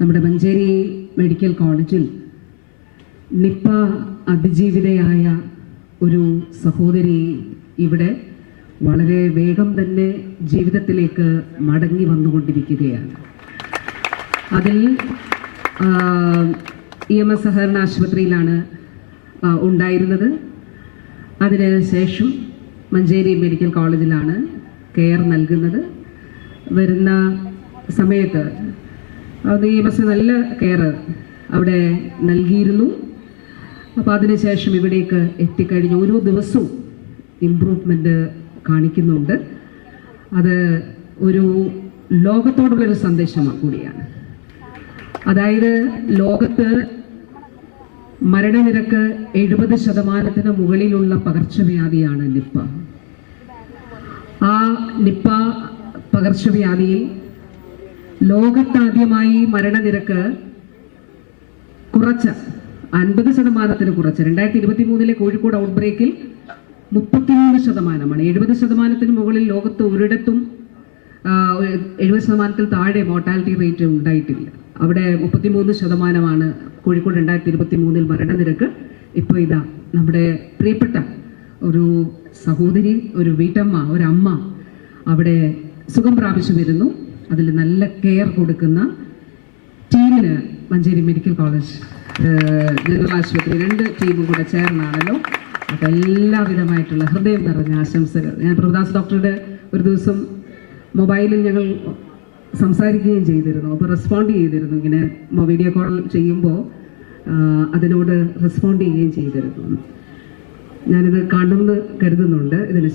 നമ്മുടെ മഞ്ചേരി മെഡിക്കൽ കോളേജിൽ നിപ്പ അതിജീവിതയായ ഒരു സഹോദരി ഇവിടെ വളരെ വേഗം തന്നെ ജീവിതത്തിലേക്ക് മടങ്ങി വന്നുകൊണ്ടിരിക്കുകയാണ്. അതിൽ ഇ എം എസ് സഹകരണ ആശുപത്രിയിലാണ് ഉണ്ടായിരുന്നത്. അതിന് ശേഷം മഞ്ചേരി മെഡിക്കൽ കോളേജിലാണ് കെയർ നൽകുന്നത്. വരുന്ന സമയത്ത് അത് ഇ എം നല്ല കെയർ അവിടെ നൽകിയിരുന്നു. അപ്പോൾ അതിനുശേഷം ഇവിടേക്ക് എത്തിക്കഴിഞ്ഞ്. ഓരോ ദിവസവും ഇമ്പ്രൂവ്മെന്റ് കാണിക്കുന്നുണ്ട്. അത് ഒരു ലോകത്തോടുള്ളൊരു സന്ദേശം കൂടിയാണ്. അതായത് ലോകത്ത് മരണനിരക്ക് എഴുപത് ശതമാനത്തിന് മുകളിലുള്ള പകർച്ചവ്യാധിയാണ് നിപ്പ. ആ നിപ്പ പകർച്ചവ്യാധിയിൽ ലോകത്താദ്യമായി മരണനിരക്ക് കുറച്ച അൻപത് ശതമാനത്തിന് കുറച്ച്. രണ്ടായിരത്തി ഇരുപത്തി മൂന്നിലെ കോഴിക്കോട് ഔട്ട് ബ്രേക്കിൽ മുപ്പത്തിമൂന്ന് ശതമാനമാണ്. എഴുപത് ശതമാനത്തിന് മുകളിൽ ലോകത്ത് ഒരിടത്തും എഴുപത് ശതമാനത്തിൽ താഴെ മോർട്ടാലിറ്റി റേറ്റ് ഉണ്ടായിട്ടില്ല. അവിടെ മുപ്പത്തിമൂന്ന് ശതമാനമാണ് കോഴിക്കോട് രണ്ടായിരത്തി ഇരുപത്തി മൂന്നിൽ മരണനിരക്ക്. ഇപ്പോൾ ഇതാ നമ്മുടെ പ്രിയപ്പെട്ട ഒരു സഹോദരി ഒരു വീട്ടമ്മ ഒരമ്മ അവിടെ സുഖം പ്രാപിച്ചു വരുന്നു. അതിൽ നല്ല കെയർ കൊടുക്കുന്ന ടീമിന് മഞ്ചേരി മെഡിക്കൽ കോളേജ് ജനറൽ ആശുപത്രി രണ്ട് ടീമും കൂടെ ചേർന്നാണല്ലോ. അപ്പം എല്ലാവിധമായിട്ടുള്ള ഹൃദയം നിറഞ്ഞ ആശംസകൾ. ഞാൻ പ്രഭുദാസ് ഡോക്ടറുടെ ഒരു ദിവസം മൊബൈലിൽ ഞങ്ങൾ സംസാരിക്കുകയും ചെയ്തിരുന്നു. അപ്പോൾ റെസ്പോണ്ട് ചെയ്തിരുന്നു. ഇങ്ങനെ വീഡിയോ കോൾ ചെയ്യുമ്പോൾ അതിനോട് റെസ്പോണ്ട് ചെയ്യുകയും ചെയ്തിരുന്നു. ഞാനിത് കാണുമെന്ന് കരുതുന്നുണ്ട്. ഇതിന്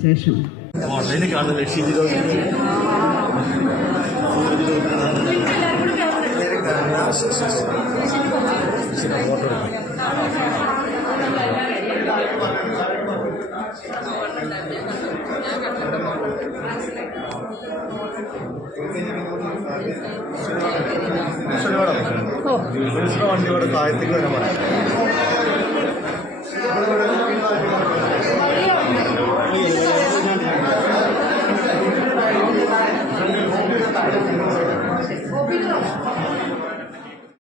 വണ്ടിയോടെ താഴത്തേക്ക് വരാൻ പറയാം.